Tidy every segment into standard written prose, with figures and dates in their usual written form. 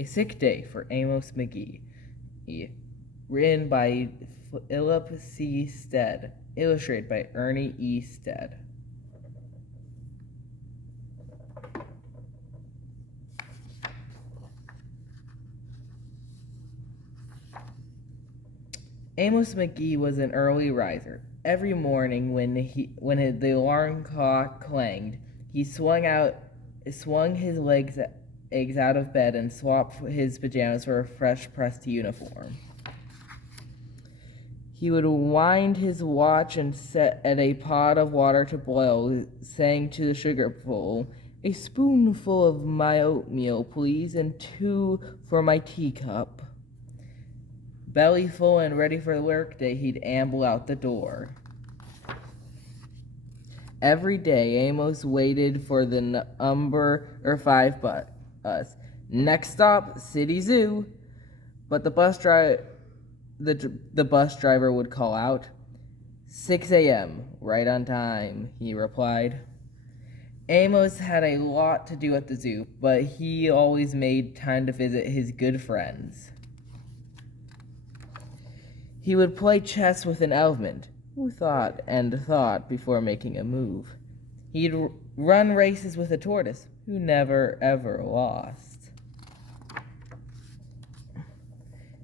A Sick Day for Amos McGee. Written by Philip C. Stead. Illustrated by Erin E. Stead. Amos McGee was an early riser. Every morning when the alarm clock clanged, he swung his legs out of bed and swapped his pajamas for a fresh pressed uniform. He would wind his watch and set a pot of water to boil, saying to the sugar bowl, "A spoonful of my oatmeal, please, and 2 for my teacup." Belly full and ready for the workday, he'd amble out the door. Every day, Amos waited for the number 5 bus. Next stop, City Zoo. But the bus driver would call out. 6 a.m., right on time, he replied. Amos had a lot to do at the zoo, but he always made time to visit his good friends. He would play chess with an elephant, who thought and thought before making a move. He'd run races with a tortoise, who never ever lost.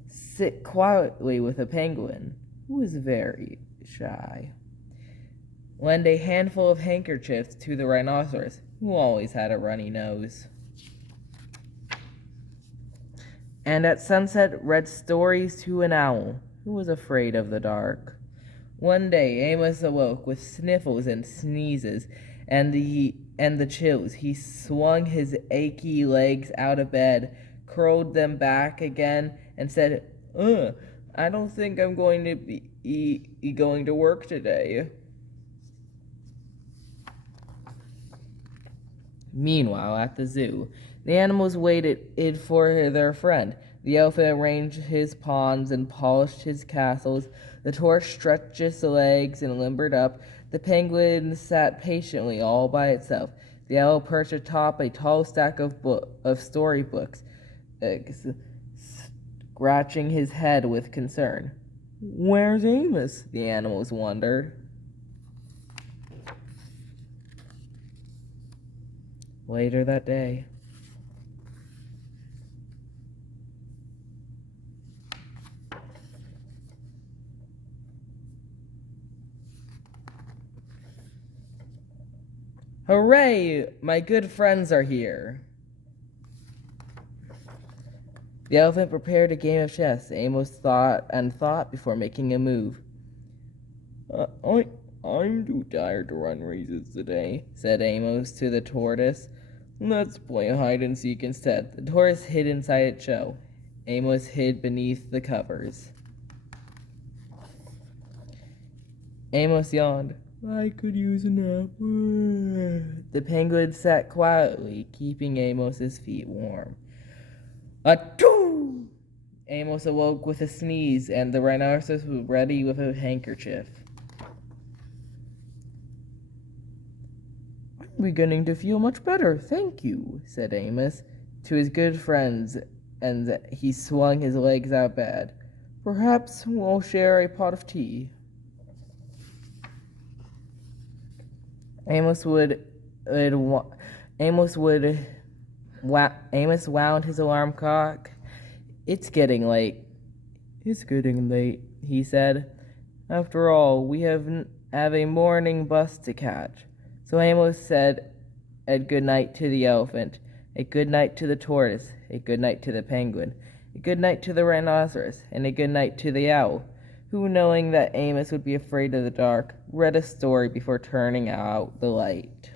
Sit quietly with a penguin, who was very shy. Lend a handful of handkerchiefs to the rhinoceros, who always had a runny nose. And at sunset read stories to an owl, who was afraid of the dark. One day Amos awoke with sniffles and sneezes and the chills. He swung his achy legs out of bed, curled them back again, and said, I don't think I'm going to be going to work today." Meanwhile, at the zoo, the animals waited for their friend. The elephant arranged his pawns and polished his castles. The tortoise stretched its legs and limbered up. The penguin sat patiently all by itself. The owl perched atop a tall stack of storybooks, scratching his head with concern. "Where's Amos?" the animals wondered. Later that day. "Hooray! My good friends are here." The elephant prepared a game of chess. Amos thought before making a move. I'm too tired to run races today," said Amos to the tortoise. "Let's play hide and seek instead." The tortoise hid inside its shell. Amos hid beneath the covers. Amos yawned. "I could use a nap." The penguin sat quietly, keeping Amos's feet warm. Achoo! Amos awoke with a sneeze, and the rhinoceros was ready with a handkerchief. "I'm beginning to feel much better, thank you," said Amos to his good friends, and he swung his legs out of bed. "Perhaps we'll share a pot of tea." Amos wound his alarm clock. It's getting late," he said. "After all, we have a morning bus to catch." So Amos said a good night to the elephant, a good night to the tortoise, a good night to the penguin, a good night to the rhinoceros, and a good night to the owl, who, knowing that Amos would be afraid of the dark, read a story before turning out the light.